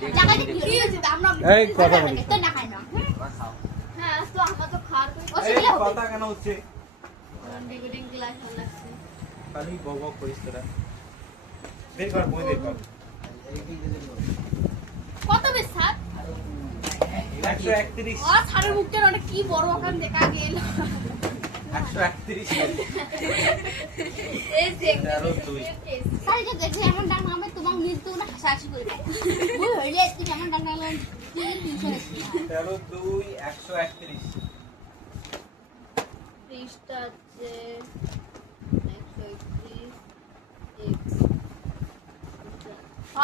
এই কথা বলি হ্যাঁ তো আমরা তো খাওয়ার এই কথা কেন হচ্ছে ডিবেটিং ক্লাস লাগছে খালি বক করিস তোরা বের কর বই বের কর কত বেশ স্যার 131 আর স্যারের মুখটা অনেক কি বড় আকার দেখা গেল 131 এই যে 13 স্যার যে দেখে এমন ডাক নামে তোমার মৃত্যু না হাসাহাসি করবে ওই হইলে তুই এমন ডাক নামে তুই টিউশন আসছিস 13 2 131 পৃষ্ঠা আছে 131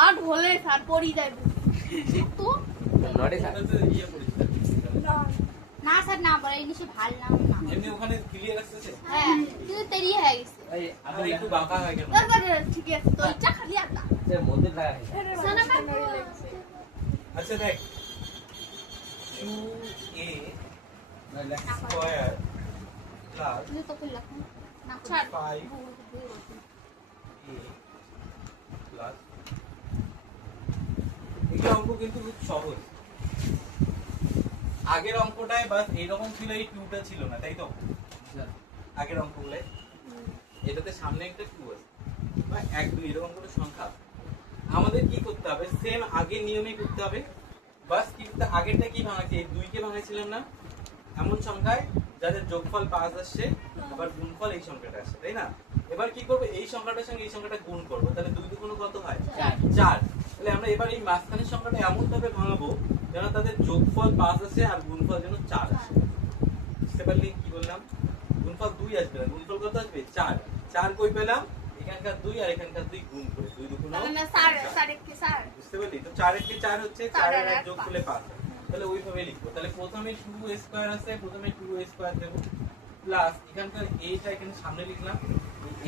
আর বলে স্যার পড়ি যাইব তো নড়ে সাথে ইয়ে করিস না স্যার না বলে ইনি সে ভাল নাম না এমনি ওখানে ক্লিয়ার আসছে হ্যাঁ তুই তেরি হয়ে গেছে এই আমার একটু বাঁকা হয়ে গেল ঠিক আছে তো ইচ্ছা খালি আটা এর মধ্যে লাগা সানা আচ্ছা দেখ 2a স্কয়ার প্লাস তুই তো কই লাগা না ছাড় 5a প্লাস এই অঙ্ক কিন্তু খুব সহজ আগের অঙ্কটায় বাস এইরকম ছিল এই 2টা ছিল না তাই তো আগের অঙ্কগুলো এটাতে সামনে একটা 2 আছে বা 1 2 এরকম কোনো সংখ্যা আমাদের কি করতে হবে সেম আগের নিয়মে করতে হবে বাস কিন্তু আগেরটা কি ভাঙাছে এই 2 কে ভাঙাইছিলাম না এমন সংখ্যায় যাদের যোগফল 5 আসছে আবার গুণফল এই সংখ্যাটা আসছে তাই না এবার কি করব এই সংখ্যাটার সঙ্গে এই সংখ্যাটা গুণ করব তাহলে 2 দুগুণ কত হয় 4 তাহলে আমরা এবার এই মাঝখানের সংখ্যাটা এমন ভাবে ভাঙাবো যেন তাদের যোগফল 5 আসে আর গুণফল যেন 4 আসে বুঝতে পারলি কি বললাম গুণফল 2 আসবে না গুণফল কত আসবে 4 4 কই পেলাম এখানকার 2 আর এখানকার 2 গুণ করে 2 দুগুণ না স্যার স্যার কি স্যার বুঝতে পারলি তো 4 এর কে 4 হচ্ছে 4 এর এক যোগ করলে 5 তাহলে ওইভাবে লিখবো তাহলে প্রথমে 2 স্কয়ার আছে প্রথমে 2 স্কয়ার দেব প্লাস এখানকার a টা এখানে সামনে লিখলাম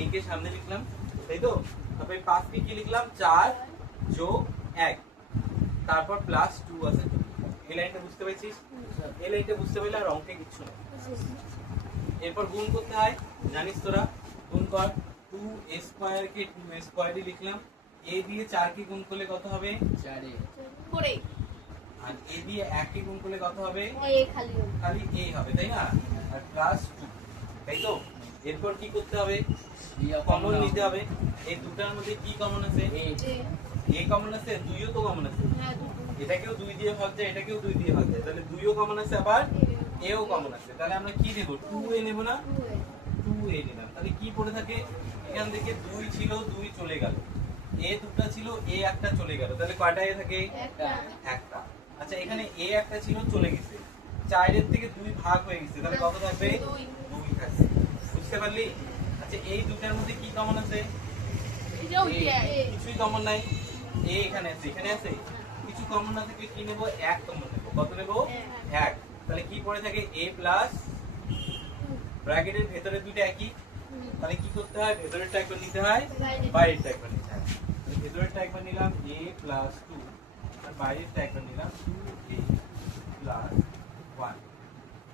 a কে সামনে লিখলাম তাই তো তারপরে 5 কে কি লিখলাম 4 যোগ 1 তারপর প্লাস 2 আছে এই লাইনটা বুঝতে পারছিস এই লাইনটা বুঝতে পারলে আর অঙ্কে কিছু না এরপর গুণ করতে হয় জানিস তোরা গুণ কর 2 স্কয়ার কে 2 স্কয়ারই লিখলাম a দিয়ে 4 কে গুণ করলে কত হবে 4 এ পড়ে আর a দিয়ে 1 কে গুণ করলে কত হবে এই খালি খালি a হবে তাই না আর প্লাস 2 তাই তো এরপর কি করতে হবে কমন নিতে হবে এই দুটার মধ্যে কি কমন আছে a কমন আছে 2 ও তো কমন আছে হ্যাঁ এটাকেও 2 দিয়ে ভাগ যায় এটাকেও 2 দিয়ে ভাগ যায় তাহলে 2 ও কমন আছে আবার a ও কমন আছে তাহলে আমরা কি দেব 2a নেব না 2a নিলাম তাহলে কি পড়ে থাকে এখান থেকে 2 ছিল 2 চলে গেল a দুটো ছিল a একটা চলে গেল তাহলে কয়টা a থাকে একটা আচ্ছা এখানে a একটা ছিল চলে গেছে 4 এর থেকে 2 ভাগ হয়ে গেছে তাহলে কত থাকবে 2 থাকবে বুঝতে পারলি আচ্ছা এই দুটার মধ্যে কি কমন আছে কিছুই কমন নাই a এখানে আছে কিছু কমন না থাকলে কি নেব 1 কমন নেব কত নেব 1 তাহলে কি পড়ে থাকে a প্লাস ব্র্যাকেটের ভেতরে দুটো একই তাহলে কি করতে হয় ভেতরেরটা একবার নিতে হয় বাইরেরটা একবার নিতে হয় ভেতরেরটা একবার নিলাম a প্লাস 2 আর বাইরেরটা একবার নিলাম 2a প্লাস 1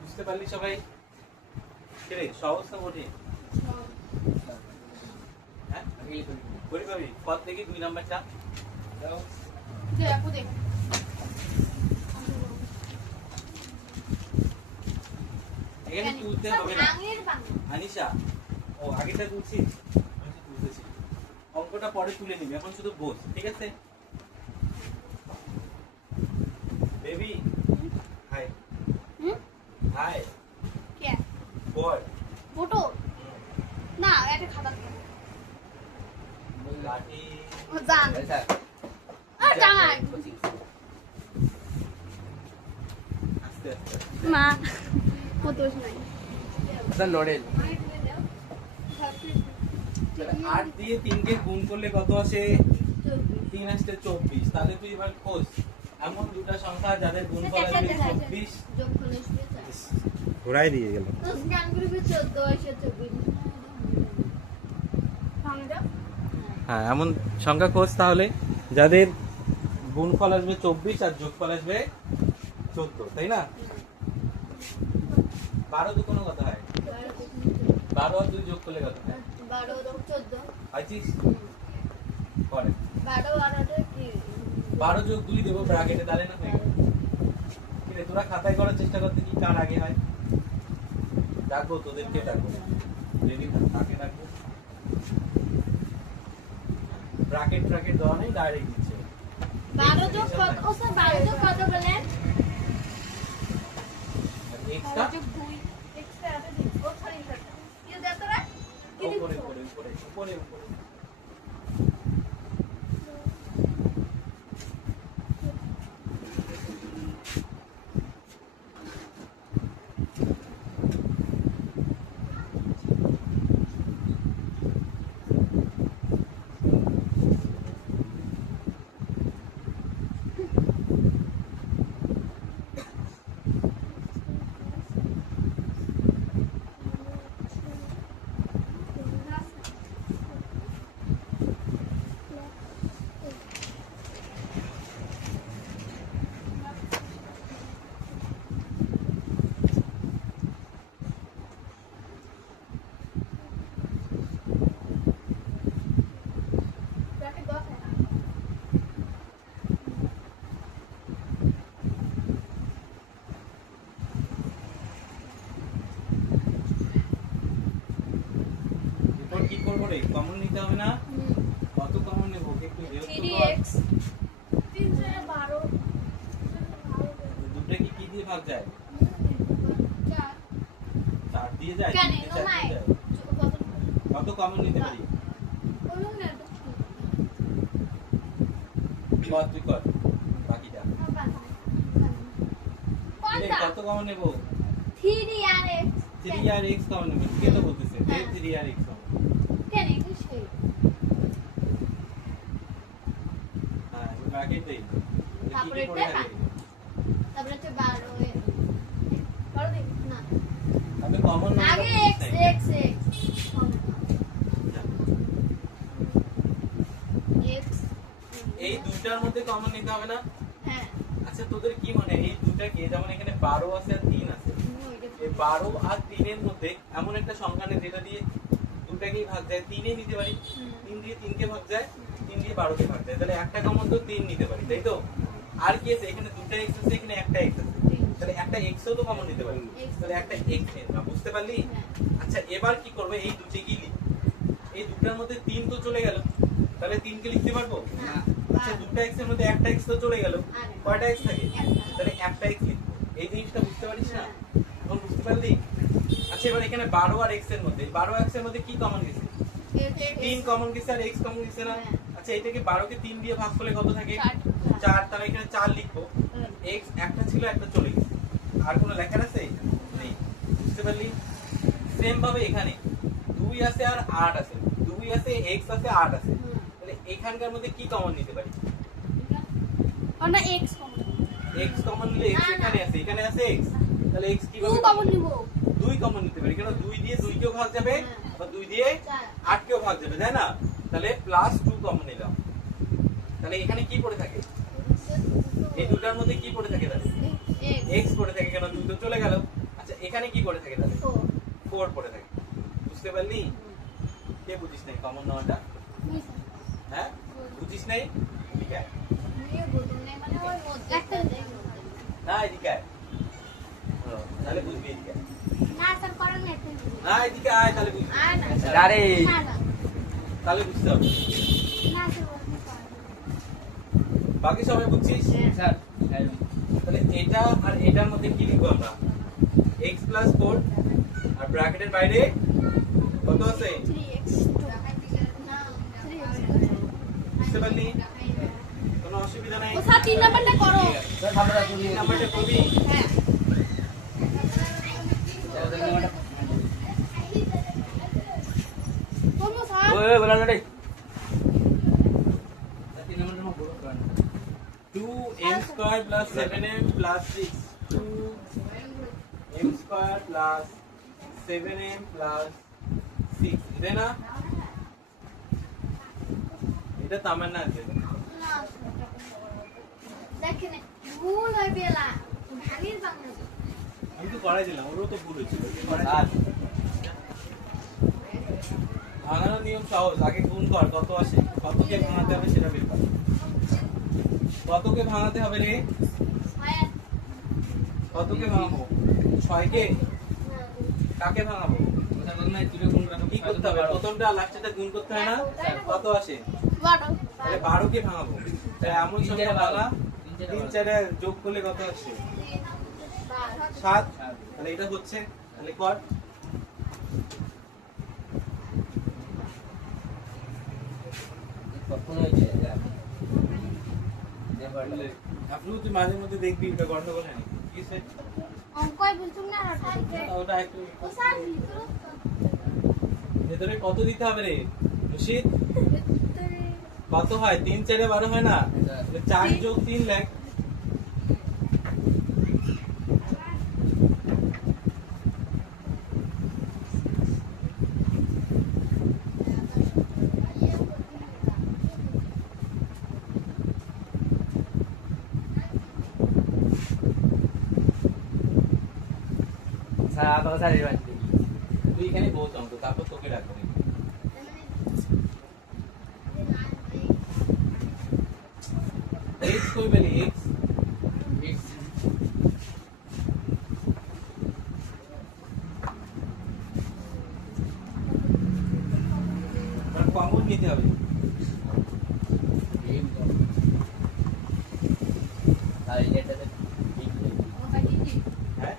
বুঝতে পারলি সবাই রে সহজ না কঠিন হ্যাঁ করি পাবি কত থেকে 2 নাম্বারটা দাও দেখো দেখ এখানে তুলতে হবে না আনিশা ও আগেটা তুলছিস আমি তুলতেছি অঙ্কটা পরে তুলে নিবি এখন শুধু বোঝ ঠিক আছে বেবি হাই হাই কে বল ফটো না এটা খাতা লাঠি জান আর জামাই আস্তে আস্তে মা কত নাই স্যার নড়েল 8 দিয়ে 3 কে গুণ করলে কত আসে 3 আসছে 24 তাহলে তুই এবার খোঁজ এমন দুটো সংখ্যা যাদের গুণফল আসবে 24 যোগফল আসবে 4 ঘোরাই দিয়ে গেল তো স্ক্যান করবে 14 আসে 24 ভাঙা হ্যাঁ এমন সংখ্যা খোঁজ তাহলে যাদের গুণফল আসবে 24 আর যোগফল আসবে 14 তাই না 12 দুকোনো কত হয় 12 আর 2 যোগ করলে কত হয় 12 যোগ 14 পাইছিস পরে 12 আর 8 কি 12 যোগ 2 দেবো ব্র্যাকেটে, তাহলে না হয়ে গেল। কি রে তোরা খাতায় করার চেষ্টা করতে কি কার আগে হয়? ডাকবো তোদেরকে, ডাকবো রেডি থাক, কাকে ডাকবো? ব্র্যাকেট ব্র্যাকেট দেওয়া নেই, ডাইরেক্ট দিচ্ছে 12 যোগ কত? ও স্যার 12 যোগ কত বলেন? এক্সটা 12 যোগ 2 এক্সট্রা আছে দিন। ও সরি স্যার। কি দাও তোরা? কি দিচ্ছ? উপরে উপরে উপরে উপরে উপরে। ব্র্যাকেট 10 है। এরপর কি করবো রে? কমন নিতে হবে না? কত কমন নেবো? একটু হেল্প তো কর। 3x 3 से 12 দুটো কি দিয়ে ভাগ যায়? 4 4 দিয়ে যায়? কেন? 3 দিয়ে 4 দিয়ে যায়? কত কমন নিতে পারি? বলুন না তো। কর তুই কর বাকিটা। রে, কোনটা? কত কমন নেবো? 3 আর x 3 আর x কমন নেবো। কে তো বলতেছে? হ্যাঁ। 3 আর x কমন। কেন ইংলিশ কে? হ্যাঁ, ব্র্যাকেট দেই। তারপরে কি করে এটা? থাকে? তারপরে হচ্ছে 12 এর 12 দিন না আমি কমন আগে x x x x এই দুটার মধ্যে কমন নিতে হবে না? হ্যাঁ আচ্ছা তোদের কি মনে হয় এই দুটা কে, যেমন এখানে 12 আছে আর 3 আছে, এই 12 আর 3 এর মধ্যে এমন একটা সংখ্যা নেই যেটা দিয়ে দুটাকেই ভাগ যায়? 3 এ নিতে পারি, 3 দিয়ে 3 কে ভাগ যায়, 3 দিয়ে 12 কে ভাগ যায়, তাহলে একটা কমন তো 3 নিতে পারি, তাই তো? আর কি আছে? এখানে দুটো x আছে, এখানে একটা x আছে, তাহলে একটা x ও তো কমন নিতে পারি, তাহলে একটা x নেব না, বুঝতে পারলি? আচ্ছা এবার কি করবে? এই দুটো কি লিখব? এই দুটার মধ্যে 3 তো চলে গেল, তাহলে 3 কে লিখতে পারবো? না আচ্ছা দুটো x এর মধ্যে একটা x তো চলে গেল, কয়টা x থাকে? তাহলে একটা x লিখবো। এই জিনিসটা বুঝতে পারিস না? এখন বুঝতে পারলি? আচ্ছা এবার এখানে 12 আর x এর মধ্যে, 12 x এর মধ্যে কি কমন গেছে? 3 কমন গেছে আর x কমন গেছে না? আচ্ছা এটাকে 12 কে 3 দিয়ে ভাগ করলে কত থাকে? 4, তাহলে এখানে 4 লিখবো। x একটা ছিল, একটা চলে গেছে, আর কোনো লেখার আছে? নেই, বুঝতে পারলি? সেম ভাবে এখানে 2 আছে আর 8 আছে, 2 আছে, x আছে, 8 আছে, তাহলে এখানকার মধ্যে কি কমন নিতে পারি? ওনা x কমন x কমন নিলে x এখানে আছে, এখানে আছে x, তাহলে x কি 2 কমন নিব 2 কমন নিতে পারি, কেন 2 দিয়ে 2 কেও ভাগ যাবে, আর 2 দিয়ে 8 কেও ভাগ যাবে, তাই না? তাহলে প্লাস 2 কমন নিলাম, তাহলে এখানে কি পড়ে থাকে? এই দুটার মধ্যে কি পড়ে থাকে? তাহলে x x পড়ে থাকে, কেন 2 তো চলে গেল। আচ্ছা এখানে কি পড়ে থাকে? তাহলে 4 4 পড়ে থাকে, বুঝতে পারলি? কে বুঝিস নাই কমন নেওয়াটা? হ্যাঁ বুঝিস নাই? ঠিক আছে নিয়ে বলুন না মানে ওর মধ্যে একটা না এদিকে আয়। তাহলে বুঝবি এদিকে আয়। না স্যার করেন না একটু না এদিকে আয়, তাহলে বুঝবি। না আরে না না তাহলে বুঝতে হবে। না স্যার বলতে পারেন বাকি সবাই বুঝছিস? স্যার তাহলে এটা আর এটার মধ্যে কি লিখবো আমরা? x + 4 আর ব্র্যাকেটের বাইরে কত আছে? 3x না 3x বুঝতে পারলি? কোনো অসুবিধা নাই? ও স্যার 3 নাম্বারটা করো স্যার ভাবনা তিন করি নাম্বারটা করবি? হ্যাঁ বলবো স্যার ওই বলা না রে 2m² + 7m + 6 2m² + 7m + 6 ಇದೆ না? এটা তামান্না আছে। না দেখেন ভুল হয়ে গেলা ভাঙির বাংলা আমি তো করাই দিলাম, ওরও তো ভুল হয়েছিল। স্যার ভাঙানোর নিয়ম সহজ, আগে গুণ কর কত আসে, কতকে ভাঙাতে হবে সেটা বের কর। কতকে ভাঙাতে হবে রে? কতকে ভাঙাবো? 6 কে? কাকে ভাঙাবো? কি করতে হবে? প্রথমটা আর লাস্টেরটা গুণ করতে হয় না? কত আসে? তাহলে 12 কে ভাঙাবো। তাহলে এমন সংখ্যা ভাঙা 3 4 যোগ করলে কত আসে? 7। তাহলে এটা হচ্ছে, তাহলে কর। কখন হয়েছে আপনি তুই মাঝে মধ্যে দেখবি এটা গন্ডগোল হয় নাকি? কি সে? ওটা একটু ভেতরে কত দিতে হবে রে মুর্শিদ? কত হয়? 3 4 12 হয় না? 4 যোগ 3 লাখ। স্যার আপনাকে স্যার এর বাড়িতে তুই এখানে বস অঙ্ক, তারপর তোকে ডাকবো। এক্স কই পেলি? এক্স কমন নিতে হবে। আর এটাতে হ্যাঁ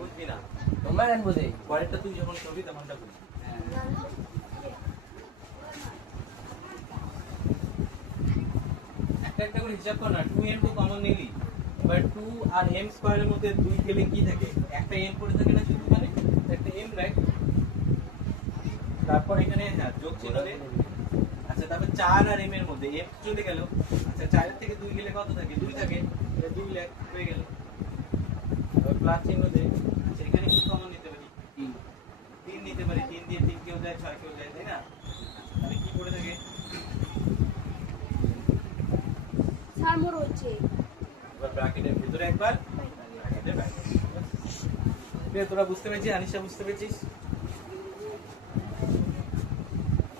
বুঝবি না, তোমরা জান বোঝে পরেরটা তুই যখন করবি তখনটা বুঝবি। একটা একটা করে হিসাব কর না। 2m তো কমন নিলি, বাট 2 আর m স্কয়ারের মধ্যে 2 গেলে কি থাকে? একটা m পড়ে থাকে না শুধু, মানে একটা m, রাইট? তারপর এখানে হ্যাঁ যোগ চিহ্ন দে। আচ্ছা, তারপর 4 আর m এর মধ্যে m চলে গেল। আচ্ছা, 4 এর থেকে 2 গেলে কত থাকে? 2 থাকে, তাহলে 2 লাখ হয়ে গেল। তারপর প্লাস চিহ্ন দে। আচ্ছা, এখানে কি কমন নিতে পারি? 3 নিতে পারি। 3 দিয়ে 3 কেও যায়, 6 কেও যায়, তাই না? তাহলে কি পড়ে থাকে? এবার ব্র্যাকেটের ভিতরে একবার, ব্র্যাকেটের বাইরে। বেশ, তোরা বুঝতে পেরেছিস? আনিশা বুঝতে পেরেছিস?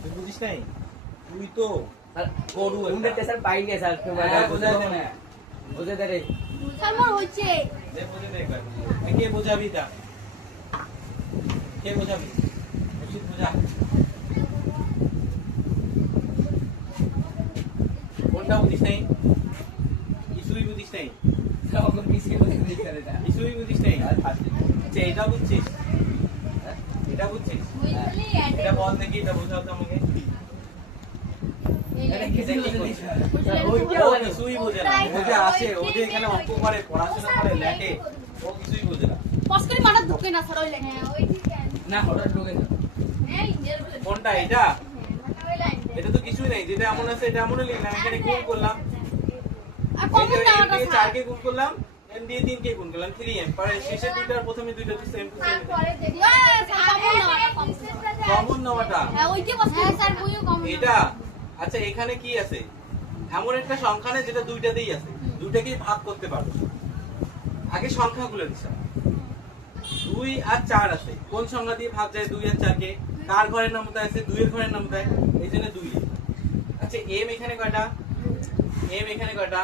তুই বুঝিস নাই? তুই তো স্যার গরু উন্ডে একটা। স্যার পাইনি স্যার তোমরা হ্যাঁ, বোঝাই দে না। বুঝে দে রে দে বুঝে দে একবার। কে বোঝাবি তা? কে বোঝাবি? মুর্শিদ বোঝা। কোনটা বুঝিস নাই? কিছুই বুঝিস নাই? তখন কিসে বলে দিতে রে না কিছুই বুঝিস নাই? আর ফাস্ট আচ্ছা, এটা বুঝছিস? এটা বুঝছিস? এটা বল দেখি, এটা বোঝাও তো আমাকে। এটা কিসে বলে দিতে ওই ও কিছুই বোঝে না। ও যে আসে, ও যে এখানে অঙ্ক করে, পড়াশোনা করে, লেখে, ও কিছুই বোঝে না। না ওটা ঢোকে না কোনটা? এটা? এটা তো কিছুই নাই। যেটা এমন আছে এটা এমনই লিখলাম। এখানে গুণ করলাম, দিয়ে 4 কে গুণ করলাম, m দিয়ে 3 কে গুণ করলাম, 3m। পরে শেষের দুইটা আর প্রথমে দুইটা তো সেম টু সেম। কমন নেওয়াটা এটা। আচ্ছা, এখানে কি আছে? এমন একটা সংখ্যা নেই যেটা দুইটাতেই আছে, দুইটাকেই ভাগ করতে পারো। আগে সংখ্যাগুলো হিসাব। 2 আর 4 আছে। কোন সংখ্যা দিয়ে ভাগ যায় 2 আর 4 কে? কার ঘরের নামতায় আছে? 2 এর ঘরের নামতায়, এই জন্য 2। আচ্ছা, m এখানে কয়টা? m এখানে কয়টা?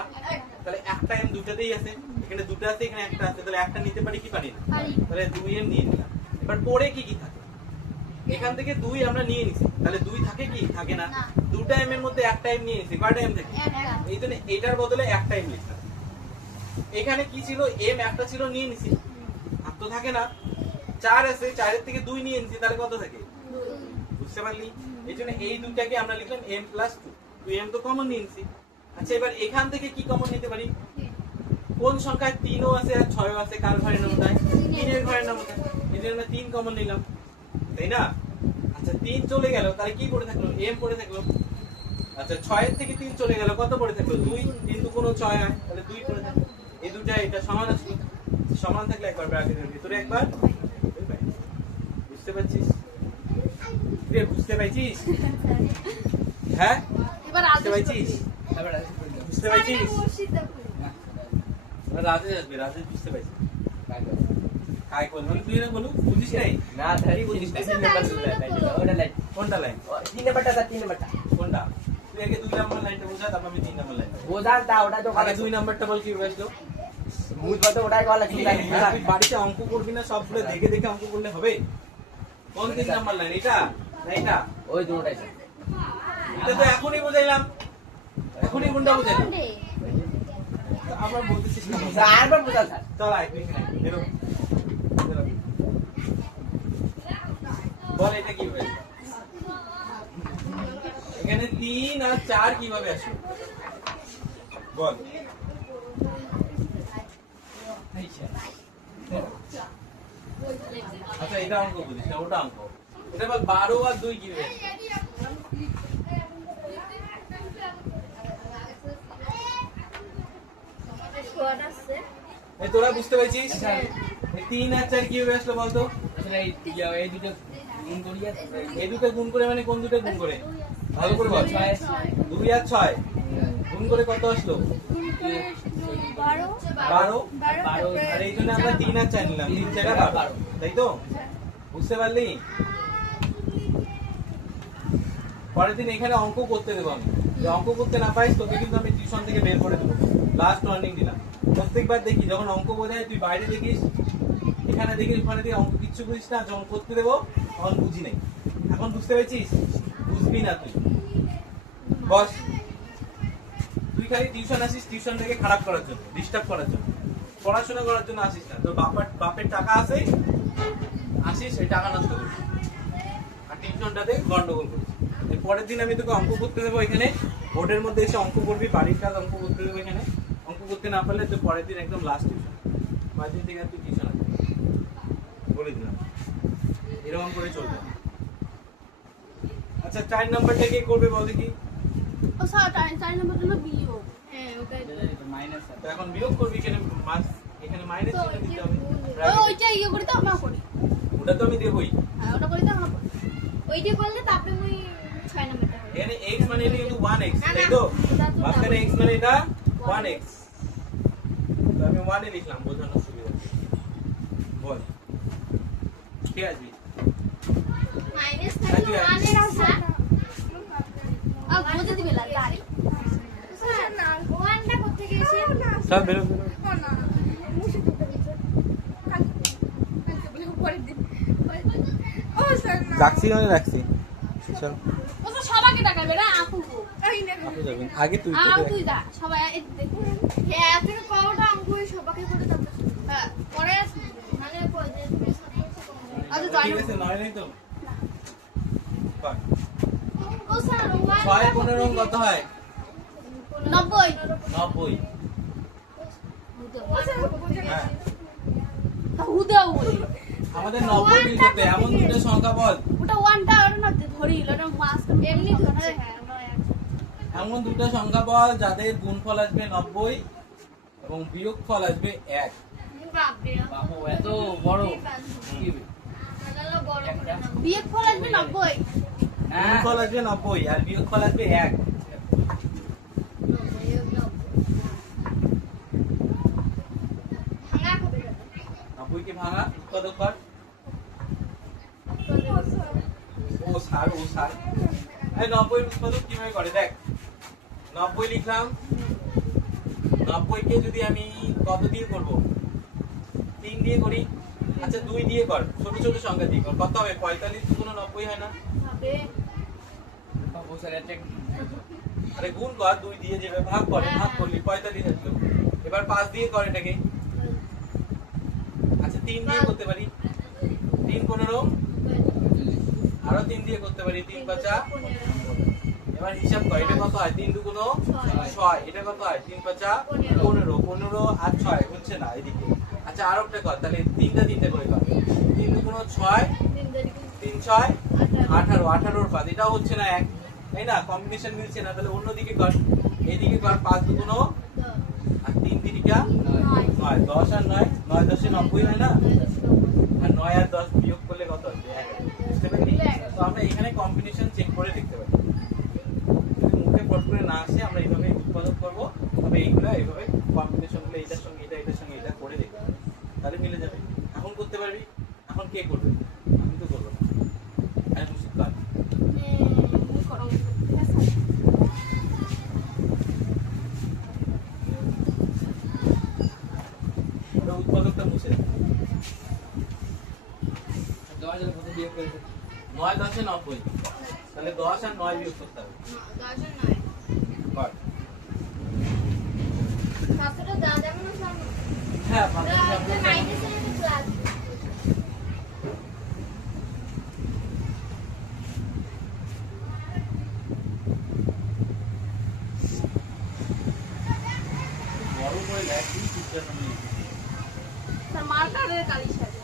তাহলে একটা m দুটাতেই আছে। এখানে দুটো আছে, এখানে একটা আছে, তাহলে একটা নিতে পারি কি পারি না? তাহলে 2m নিয়ে নিলাম। এবার পরে কি কি থাকে? এখান থেকে 2 আমরা নিয়ে নিছি, তাহলে 2 থাকে কি? থাকে না। দুটো m এর মধ্যে একটা m নিয়ে নিছি, কয়টা m থাকে? এই জন্য এটার বদলে একটা m লিখলাম। এখানে কি ছিল? m একটা ছিল, নিয়ে নিছি, আর তো থাকে না। 4 আছে, 4 এর থেকে 2 নিয়ে নিছি, তাহলে কত থাকে? বুঝতে পারলি? এই জন্য এই দুটাকে আমরা লিখলাম m + 2। 2m তো কমন নিয়ে নিছি। আচ্ছা, এবার এখান থেকে কি কমন নিতে পারি? কোন সংখ্যায় 3ও আছে আর 6ও আছে? কার ঘরের নামতায়? 3 এর ঘরের নামতায়, এই জন্য 3 কমন নিলাম, তাই না? আচ্ছা, 3 চলে গেল, তাহলে কি পড়ে থাকলো? m পড়ে থাকলো। আচ্ছা, 6 এর থেকে 3 চলে গেল, কত পড়ে থাকলো? 2। কিন্তু কোনো 6 হয়, তাহলে 2 পড়ে থাকলো। এই দুটা এটা সমান আসলো। সমান থাকলে একবার ব্র্যাকেটের ভিতরে একবার। বুঝতে পারছিস? বুঝতে পারছিস? হ্যাঁ, বুঝতে পারছিস? বুঝতে পারছিস? রাজেশ আসবে, রাজেশ বুঝতে পারছিস? কাই করবো তুই না বলু, বুঝিস নাই? না স্যার বুঝিস নাই? 3 নাম্বার ওটা লাইন কোনটা লাইন? 3 নাম্বারটা স্যার 3 নাম্বারটা কোনটা? তুই আগে 2 নাম্বার লাইনটা বোঝা, তারপর আমি 3 নাম্বার লাইন। বোঝান তা ওটা তো আগে 2 নাম্বারটা বল কি আসলো? বুঝবা তো ওটাই বলা কি লাগে তুই বাড়িতে অঙ্ক করবি না, সবগুলো দেখে দেখে অঙ্ক করলে হবে? কোন 3 নাম্বার লাইন? এটা না এটা? ওই দুটোটাই স্যার। এটা তো এখনই বুঝাইলাম, এখনই কোনটা বুঝাইলাম? রে। তো আবার বলতেছিস না? স্যার আরেকবার বোঝান স্যার। চল আয় তুই এখানে আয়, বেরো। বেরো। বল এটা কি হবে? এখানে 3 আর 4 কিভাবে আসবে? বল। আচ্ছা এটা অঙ্ক বুঝিস না, ওটা অঙ্ক। এটা বল 12 আর 2 কিভাবে আসবে? এই তোরা বুঝতে পেরেছিস? এই 3 আর 4 কিভাবে আসলো বলতো? আসলে এই দুটো গুণ করিয়া এই দুটো গুণ করে মানে কোন দুটো গুণ করে? ভালো করে বল। 2 আর 6 গুণ করে কত আসলো? 12। আর এই জন্য আমরা 3 আর 4 নিলাম, 3 4 12, তাই তো? বুঝতে পারলি? পরের দিন এখানে অঙ্ক করতে দেবো আমি। যদি অঙ্ক করতে না পারিস তোকে কিন্তু আমি টিউশন থেকে বের করে দেবো। লাস্ট ওয়ার্নিং দিলাম। প্রত্যেকবার দেখি যখন অঙ্ক বোঝায় তুই বাইরে দেখিস, এখানে দেখিস, ওখানে দেখি অঙ্ক কিচ্ছু বুঝিস না, যখন করতে দেবো তখন বুঝি নেই। এখন বুঝতে পেরেছিস? বুঝবি না তুই। বস, তুই খালি টিউশন আসিস টিউশন থেকে খারাপ করার জন্য, ডিস্টার্ব করার জন্য, পড়াশোনা করার জন্য আসিস না। তোর বাপের টাকা আছে, আসিস সেই টাকা নষ্ট করিস আর টিউশনটাতে গন্ডগোল করিস। এর পরের দিন আমি তোকে অঙ্ক করতে দেবো এখানে, বোর্ডের মধ্যে এসে অঙ্ক করবি, বাড়ির কাজ অঙ্ক করতে দেবো এখানে। অঙ্ক করতে না পারলে তুই পরের দিন একদম লাস্ট টিউশন, পরের দিন থেকে আর তুই টিউশন আসবি, বলে দিলাম। এরকম করে চলবে। আচ্ছা 4 নাম্বারটা কে করবে বল দেখি? ও স্যার 4 নাম্বার জন্য বিয়োগ। হ্যাঁ ওটাই। Minus sir. তো এখন বিয়োগ করবি, এখানে মাইনাস চিহ্ন দিতে হবে। ওইটা ইয়ে করি তো আমরা করি। ওটা তো আমি দেবই। হ্যাঁ ওটা করি তো আমরা করি। ওইটা করলে তারপরে মুই 6 নাম্বারটা করি। এখানে x মানে এটা কিন্তু 1x, তাই তো? মাঝখানে x মানে এটা 1x। তো আমি 1 এ লিখলাম বোঝানোর সুবিধা। বল ঠিক আছে? মাইনাস থাকলে 1 এর আছে। বুঝে দিবে লাগে আরে। স্যার না 1টা করতে গেছে। সব বেরো। রাখছি মানে রাখছি। চল ও তো সবাইকে ডাকাবে না আপু। আপনি যাবেন আগে তুই তুই যা সবাই দেখো। হ্যাঁ আপনি কয়টা অঙ্ক সবাইকে করে দাও। হ্যাঁ পরে মানে কই যে আচ্ছা জয়েন ঠিক আছে, নয় নাই তো? ও স্যার 6 15 কত হয়? 90 90। হ্যাঁ হুদাও বলি আমাদের 90 মিল করতে এমন দুটো সংখ্যা বল। ওটা 1টা ওটা না ধরি ওটা মাস এমনি ধরছে। হ্যাঁ এমন দুটো সংখ্যা বল যাদের গুণফল আসবে 90 এবং বিয়োগফল আসবে 1। বাবু এত বড় কি বিয়োগ ফল আসবে 90। না গুণফল আসবে 90 আর বিয়োগফল আসবে 1। ভাঙা কবে 90 কে ভাঙা উৎপাদক কর। ও স্যার এই 90 এর উৎপাদক কিভাবে করে দেখ। 90 লিখলাম, 90 কে যদি আমি কত দিয়ে করব? 3 দিয়ে করি। আচ্ছা 2 দিয়ে কর, ছোট ছোট সংখ্যা দিয়ে কর। কত হবে? 45 গুণ 90 হয় না? হবে বাবু স্যার এটা আরে গুণ কর, 2 দিয়ে যেভাবে ভাগ করে ভাগ করলি 45 আসলো। এবার 5 দিয়ে কর এটাকে। আচ্ছা 3 দিয়ে করতে পারি, 3 15, আরো 3 দিয়ে করতে পারি, 3 5। এবার হিসাব কর, এটা কত হয়? 3 দুগুণ 6, এটা কত হয়? 3 5 15, 15 আর 6 হচ্ছে না এদিকে। আচ্ছা আর একটা কর, তাহলে 3টা করে কর। 3 দুগুণ 6, 3 6 18, 18 5, এটাও হচ্ছে না 1, তাই না? কম্বিনেশন মিলছে না, তাহলে অন্যদিকে কর। এইদিকে কর 5 দুগুণ আর 3 তিরিকা 9, 10 আর 9, 9 10 90 হয় না? আর 9 আর 10 বিয়োগ করলে কত হয়? 11। বুঝতে পারলি? তো আমরা এখানে কম্বিনেশন চেক করে দেখতে পারি। যদি মুখে পট করে না আসে আমরা এইভাবে উৎপাদক করব, তবে এইগুলো এইভাবে কম্বিনেশন গুলো এটার সঙ্গে এটা, এটার সঙ্গে এটা করে দেখতে পারি, তাহলে মিলে যাবে। এখন করতে পারবি? এখন কে করবে? আমি তো করবো না। আমি বুঝতে পারি। মুই করব। বিয়োগ করে দিই। 9 10 90 তাহলে 10 আর 9 বিয়োগ করতে হবে 10 আর 9 কর। সাতটা যা যেমন সব হ্যাঁ মাইনাস এর প্লাস বড় করে লেখ তুই টিচার নামে স্যার মার্কারের কালির সাথে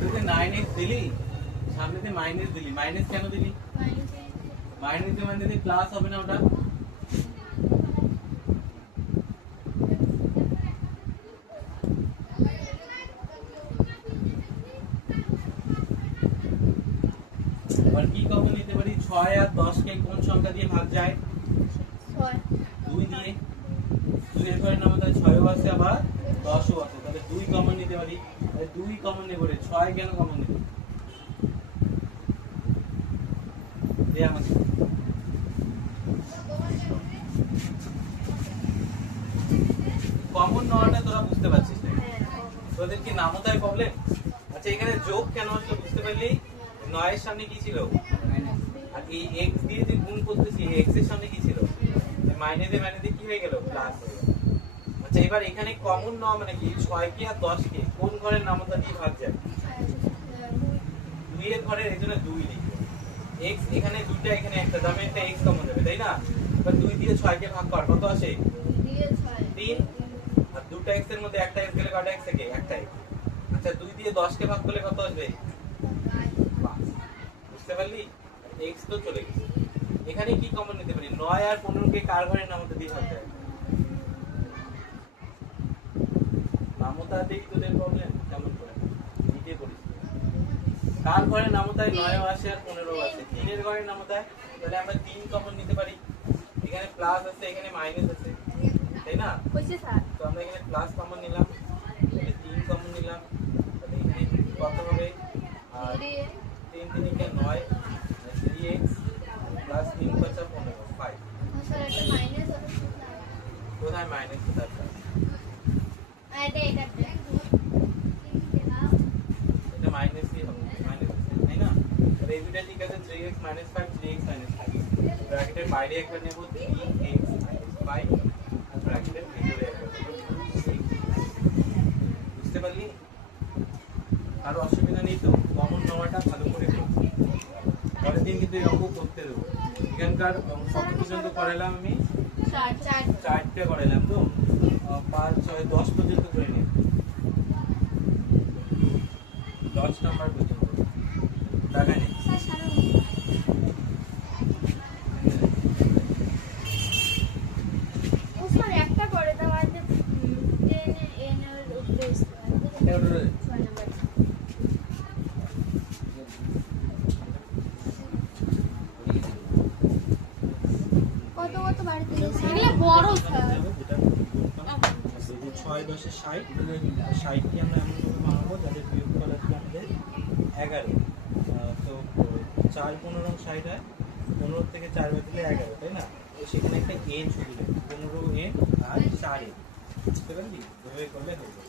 তুই 9x দিলি সামনেতে মাইনাস দিলি মাইনাস কেন দিলি মাইনাস দিয়ে মানে প্লাস হবে না ওটা এবার কি কমন নিতে পারি 6 আর 10 কে কোন সংখ্যা দিয়ে ভাগ যায় 2 দিয়ে 2 এর ঘরে নামে তাহলে 6ও আছে আবার 10ও আছে তাহলে 2 কমন নিতে পারি তাহলে 2 কমন নেব রে 6 কেন কমন নেব দে আমাকে কমন নেওয়াটা তোরা বুঝতে পারছিস না তোদের কি নামতায় প্রবলেম আচ্ছা এখানে যোগ কেন আসলে বুঝতে পারলি 9 এর সামনে কি ছিল মাইনাস আর এই x দিয়ে যে গুণ করতেছি x এর সামনে কি ছিল মাইনাসে কি হয়ে গেল প্লাস হয়ে গেল আচ্ছা এবার এখানে কমন নাও মানে কি 6 কে আর 10 কে কোন ঘরের নামতা দিয়ে ভাগ যায় 2 এর ঘরের এজন্য 2 লিখব x এখানে দুইটা এখানে একটা দামে একটা x কমন যাবে তাই না এবার 2 দিয়ে 6 কে ভাগ কর কত আসে 3 আর দুটো x এর মধ্যে একটা x গেলে কয়টা x থাকে একটা x আচ্ছা 2 দিয়ে 10 কে ভাগ করলে কত আসবে 5 বুঝতে পারলি x তো চলে গেছে এখানে কি কমন নিতে পারি 9 আর 15 কে কার ঘরের নামতা দিয়ে ভাগ যায় নামতা দিয়ে তোদের প্রবলেম কেমন করে নিজে করিস কার ঘরের নামতায় 9 ও আসে আর 15 ও আসে 3 এর ঘরের নামতায় তাহলে আমরা 3 কমন নিতে পারি এখানে প্লাস আছে এখানে মাইনাস আছে তাই না তো আমরা এখানে প্লাস কমন নিলাম তাহলে 3 কমন নিলাম তাহলে এখানে কত হবে আর 3 3 কে 9 3x প্লাস 3 5 15 5 কোথায় মাইনাস কোথায় প্লাস এটা মাইনাস দিয়ে হবে মাইনাস তাই না তাহলে এই দুটো ঠিক আছে 3x 5 3x 5 ব্র্যাকেটের বাইরে একবার নেব 3x 5 আর ব্র্যাকেটের ভিতরে একবার বুঝতে পারলি আর অসুবিধা নেই তো কমন নেওয়াটা ভালো করে করো পরের দিন কিন্তু এরকম করতে দেবো এখানকার কত পর্যন্ত করালাম আমি 4টে করালাম তো 5 6 10 পর্যন্ত করে নিই 10 নাম্বার পর্যন্ত টাকা নেই একটা করে দাও আর কত কত বাড়িতে এগুলো বড় স্যার 6 10 60 60 কে আমরা এমন ভাবে বানাবো যাতে বিয়োগ করা আসবে আমাদের 11 তো 4 15 60 হয় 15 থেকে 4 বাদ দিলে 11 তাই না তো সেখানে একটা n শুধু দেব 15 n আর 4 n বুঝতে পারলি এভাবে করলে হবে